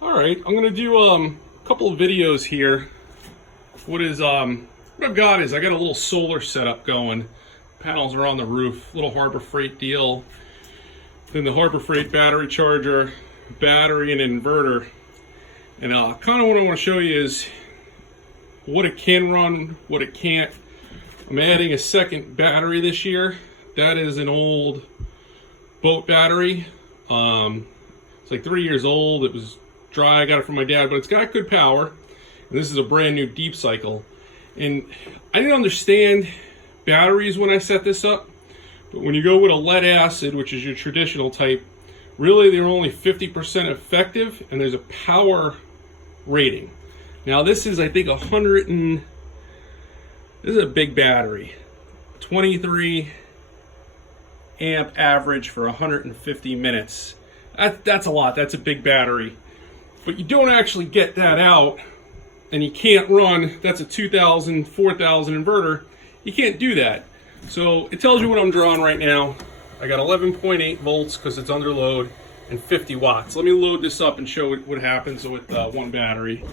Alright, I'm gonna do a couple of videos here. What I've got is I got a little solar setup going. Panels are on the roof, little Harbor Freight deal. Then the Harbor Freight battery charger, battery and inverter. And kind of what I want to show you is what it can run, what it can't. I'm adding a second battery this year. That is an old boat battery. It's like 3 years old. It was dry. I got it from my dad, but it's got good power. And this is a brand new deep cycle. And I didn't understand batteries when I set this up, but when you go with a lead acid, which is your traditional type, really they're only 50% effective, and there's a power rating. Now this is, I think, this is a big battery, 23 amp average for 150 minutes. That's a lot. That's a big battery, but you don't actually get that out, and you can't run. That's a 2000, 4000 inverter. You can't do that. So it tells you what I'm drawing right now. I got 11.8 volts because it's under load and 50 watts. Let me load this up and show what happens with one battery.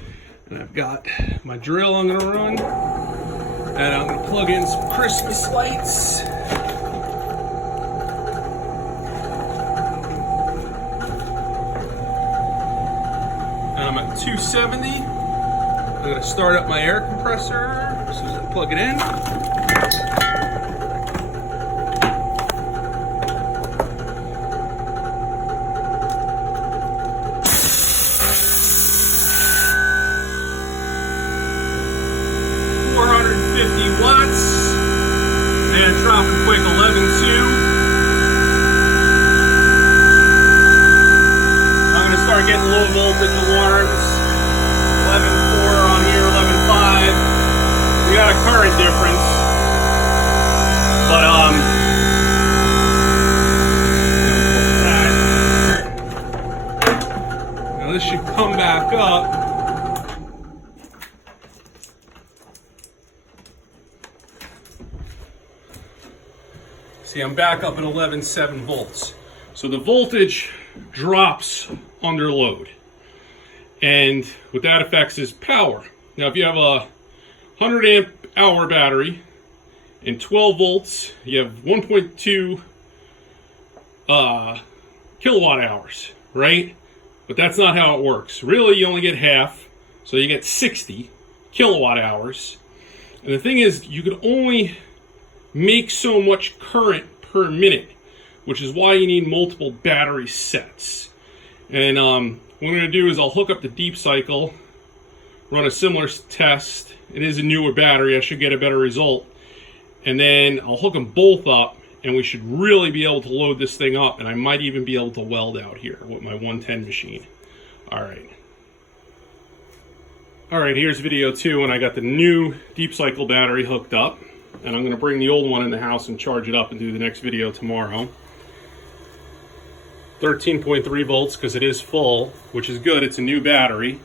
And I've got my drill I'm gonna run. And I'm gonna plug in some Christmas lights. And I'm at 270. I'm gonna start up my air compressor as soon as I plug it in. Watts, and dropping quick 11.2. I'm going to start getting low voltage alarms. 11.4 on here, 11.5. We got a current difference, but now this should come back up. See, I'm back up at 11.7 volts. So the voltage drops under load. And what that affects is power. Now, if you have a 100 amp hour battery and 12 volts, you have 1.2 kilowatt hours, right? But that's not how it works. Really, you only get half. So you get 60 kilowatt hours. And the thing is, you can only make so much current per minute, which is why you need multiple battery sets. And what I'm going to do is I'll hook up the deep cycle, run a similar test. It is a newer battery. I should get a better result. And then I'll hook them both up, and we should really be able to load this thing up, and I might even be able to weld out here with my 110 machine. All right, here's video 2, and I got the new deep cycle battery hooked up. And I'm going to bring the old one in the house and charge it up and do the next video tomorrow. 13.3 volts because it is full, which is good. It's a new battery.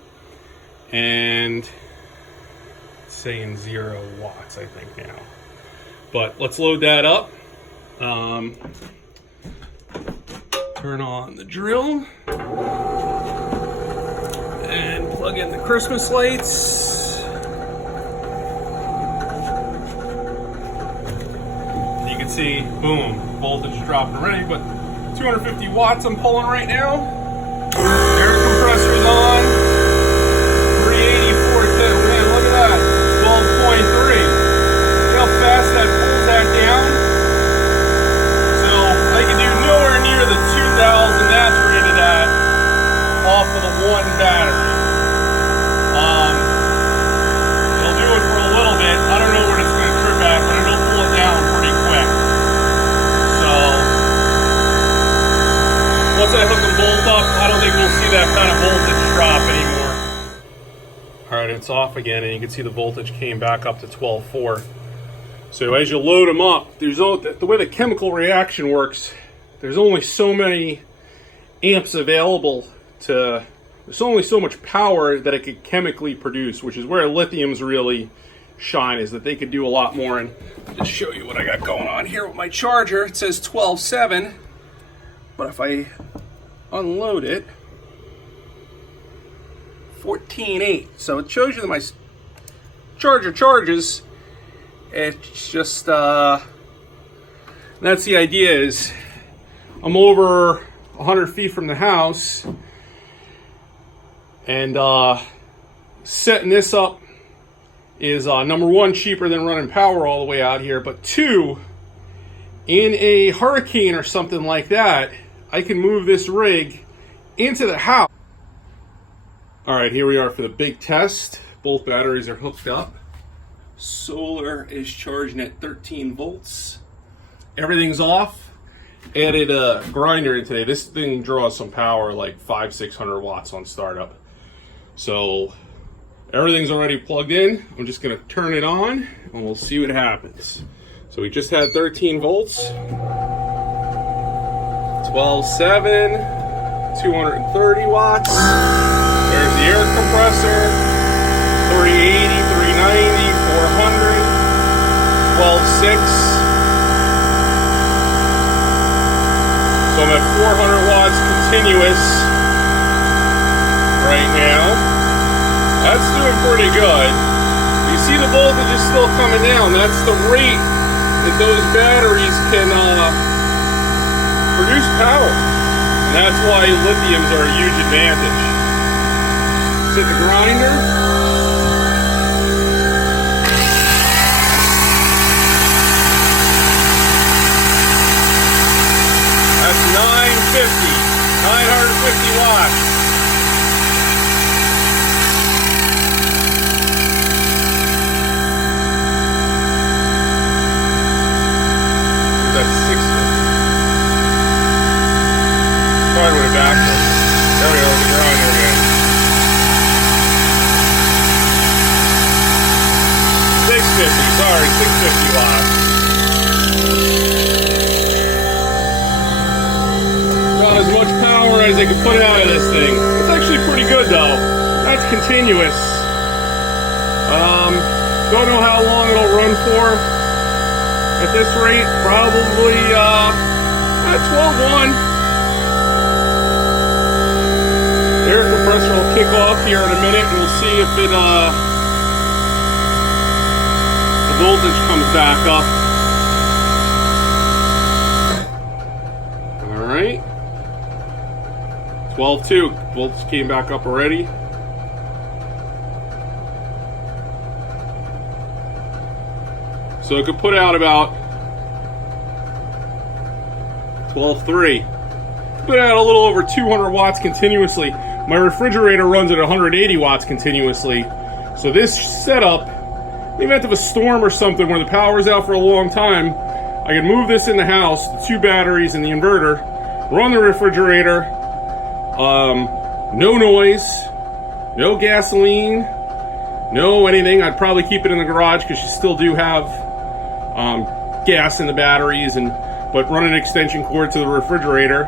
And it's saying 0 watts, I think, now. But let's load that up. Turn on the drill. And plug in the Christmas lights. See, boom, voltage is dropping already, but 250 watts I'm pulling right now. Air compressor's on. 384, man, look at that. 12.3. See how fast that pulls that down? So I can do nowhere near the 2,000 that's rated at off of the one battery. It'll do it for a little bit. I don't know where it's going to trip at, but it'll pull it down pretty quick. Once I hook them both up, I don't think we'll see that kind of voltage drop anymore. All right, it's off again, and you can see the voltage came back up to 12.4. So as you load them up, the way the chemical reaction works, there's only so many amps available there's only so much power that it could chemically produce, which is where lithiums really shine, is that they could do a lot more. And I'll just show you what I got going on here with my charger. It says 12.7. But if I unload it, 14.8. So it shows you that my charger charges. It's just, that's the idea is I'm over 100 feet from the house, and setting this up is number one, cheaper than running power all the way out here, but two, in a hurricane or something like that, I can move this rig into the house. All right, here we are for the big test. Both batteries are hooked up. Solar is charging at 13 volts. Everything's off. Added a grinder in today. This thing draws some power, like 500-600 watts on startup. So everything's already plugged in. I'm just gonna turn it on and we'll see what happens. So we just had 13 volts. 12.7, 230 watts. There's the air compressor. 380, 390, 400, 12.6. So I'm at 400 watts continuous right now. That's doing pretty good. You see the voltage is still coming down. That's the rate that those batteries can produce power. And that's why lithiums are a huge advantage. Let's hit the grinder. That's 950 watts. That's 650. Sorry, we're backwards. There we go, the grinder again. 650, sorry, 650 watts. Not as much power as I can put out of this thing. It's actually pretty good though. That's continuous. Don't know how long it'll run for. At this rate, probably 12.1. The air compressor will kick off here in a minute and we'll see if it the voltage comes back up. Alright. 12.2. Voltage came back up already. So it could put out about 12.3. Put out a little over 200 watts continuously. My refrigerator runs at 180 watts continuously. So this setup, in the event of a storm or something where the power's out for a long time, I can move this in the house, the two batteries and the inverter, run the refrigerator, no noise, no gasoline, no anything. I'd probably keep it in the garage because you still do have gas in the batteries, but run an extension cord to the refrigerator.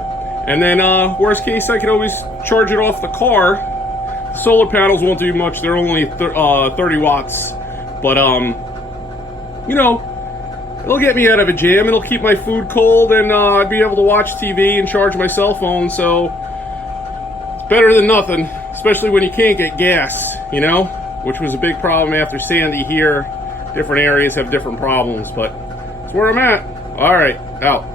And then worst case, I could always charge it off the car. The solar panels won't do much. They're only 30 watts. But, you know, it'll get me out of a jam. It'll keep my food cold, and I'd be able to watch TV and charge my cell phone. So it's better than nothing, especially when you can't get gas, you know, which was a big problem after Sandy here. Different areas have different problems, but that's where I'm at. All right, out.